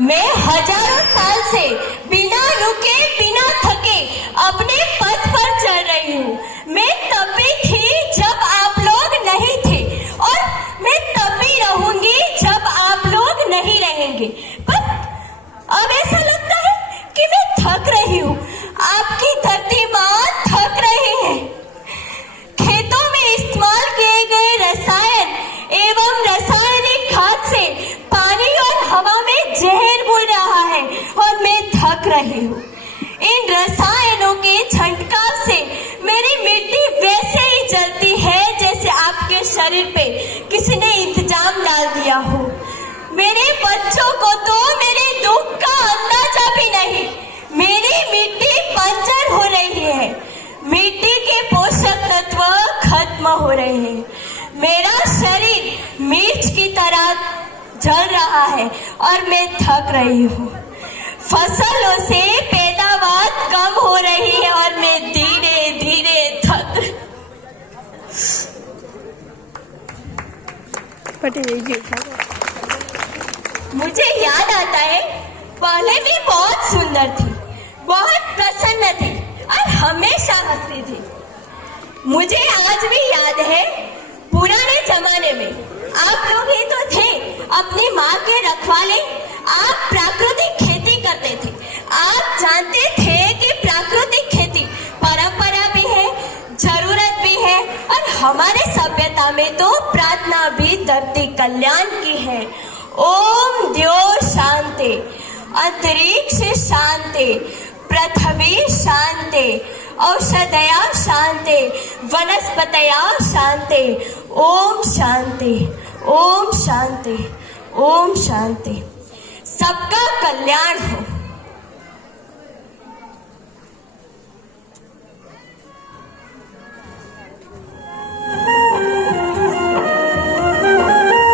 मैं हजारों साल से बिना रुके बिना थके अपने पथ पर चल रही हूँ। मैं तब भी थी जब आप लोग नहीं थे और मैं तब भी रहूंगी जब आप लोग नहीं रहेंगे। पर अब ऐसा लगता है कि मैं थक रही हूँ। आपकी धरती माँ थक रही है। खेतों में इस्तेमाल किए गए रसायन एवं रासायनिक खाद से पानी और हवा में जहर घुल रहा है और मैं थक रही हूँ। इन रसायनों के छंटकाव से मेरी मिट्टी वैसे ही जलती है जैसे आपके शरीर पे किसी ने इंतजाम डाल दिया हो। मेरे बच्चों को तो मेरे दुख का अंदाजा भी नहीं। मेरी मिट्टी बंजर हो रही है। मिट्टी के पोषक तत्व खत्म हो रहे हैं। मेरा शरीर मिर्च की तरह जल रहा है और मैं थक रही हूँ। फसलों से पैदावार कम हो रही है और मैं धीरे धीरे थक। मुझे याद आता है पहले मैं बहुत सुंदर थी, बहुत प्रसन्न थी और हमेशा हंसती थी। मुझे आज भी याद है पुराने जमाने में आप लोग ही तो थे अपनी माँ के रखवाले। आप प्राकृतिक खेती करते थे। आप जानते थे कि प्राकृतिक खेती परंपरा भी है, जरूरत भी है और हमारे सभ्यता में तो प्रार्थना भी धरती कल्याण की है। ओम द्यो शांति, अंतरिक्ष शांति, पृथ्वी शांति, औषधया शांति, वनस्पतया शांति। ओम शांति, ओम शांति, ओम शांति। सबका कल्याण हो।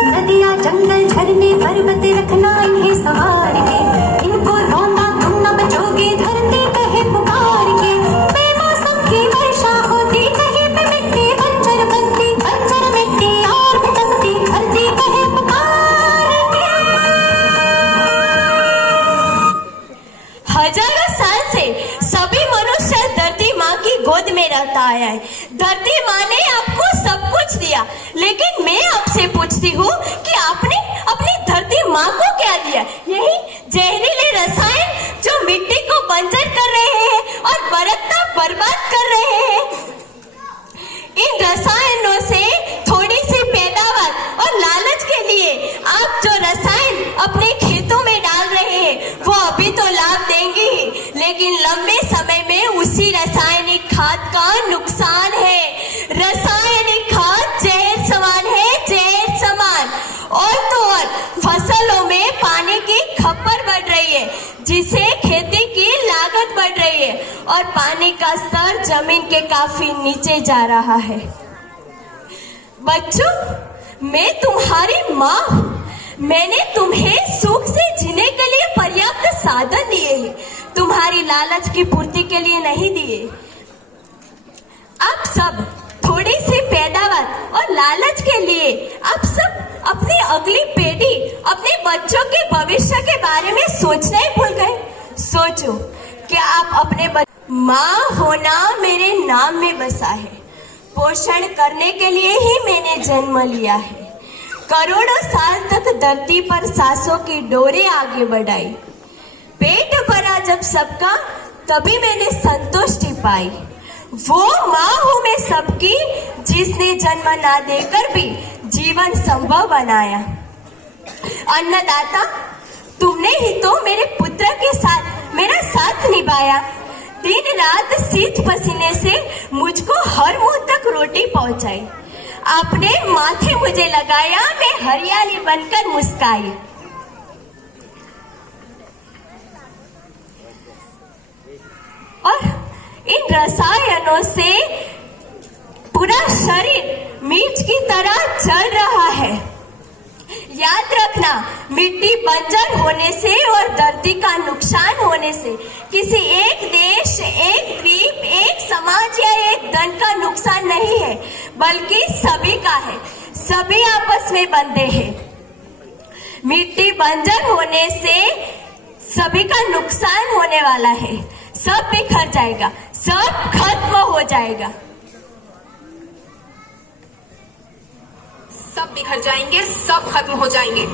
नदियाँ जंगल झरने पर्वत रखना इन्हें संवार के, इनको रौंदा तुम न बचोगे धरती कहे पुकार के। बेमौसम की वर्षा होती कहीं पे मिट्टी बंजर बनती, बंजर मिट्टी और भटकती धरती कहे पुकार के। हजारों साल से सभी मनुष्य धरती माँ की गोद में रहता आया है। धरती माँ ने आपको सब कुछ दिया, लेकिन मैं आपसे पूछती हूँ कि आपने अपनी धरती माँ को क्या दिया? यही जहरीले रसायन जो मिट्टी को बंजर कर रहे हैं और बरकता बर्बाद कर रहे हैं। इन रसायनों से थोड़ी सी पैदावार और लालच के लिए आप जो रसायन अपने खेतों में डाल रहे हैं वो अभी तो लाभ देंगे ही, लेकिन लंबे समय में उसी रासायनिक खाद का नुकसान है। रासायनिक खाद जहर समान है, जहर समान। और तो और फसलों में पानी की खपत बढ़ रही है, जिससे खेती की लागत बढ़ रही है और पानी का स्तर जमीन के काफी नीचे जा रहा है। बच्चों, मैं तुम्हारी माँ हूँ। मैंने तुम्हें सुख से जीने के लिए पर्याप्त साधन दिए हैं, तुम्हारी लालच की पूर्ति के लिए नहीं दिए। आप सब थोड़ी सी पैदावार और लालच के लिए आप सब अपनी अगली पीढ़ी, अपने बच्चों के भविष्य के बारे में सोचना ही भूल गए। सोचो कि आप अपने माँ होना मेरे नाम में बसा है। पोषण करने के लिए ही मैंने जन्म लिया है। करोड़ों साल तक धरती पर सांसों की डोरें आगे बढ़ाई। पेट भरा जब सबका, तभी मैंने संतुष्टि पाई। वो माँ हूँ मैं सबकी, जिसने जन्म ना देकर भी जीवन संभव बनाया। अन्नदाता, तुमने ही तो मेरे पुत्र के साथ मेरा साथ निभाया। दिन रात शीत पसीने से मुझको हर मुंह तक रोटी पहुंचाई। आपने माथे मुझे लगाया, मैं हरियाली बनकर मुस्काई। और इन रसायनों से पूरा शरीर मिर्च की तरह जल रहा है। याद रखना, मिट्टी बंजर होने से और धरती का नुकसान होने से किसी एक देश, एक द्वीप, एक समाज या एक धन का नुकसान नहीं है, बल्कि सभी का है। सभी आपस में बंधे हैं। मिट्टी बंजर होने से सभी का नुकसान होने वाला है। सब बिखर जाएगा, सब खत्म हो जाएगा। सब बिखर जाएंगे, सब खत्म हो जाएंगे।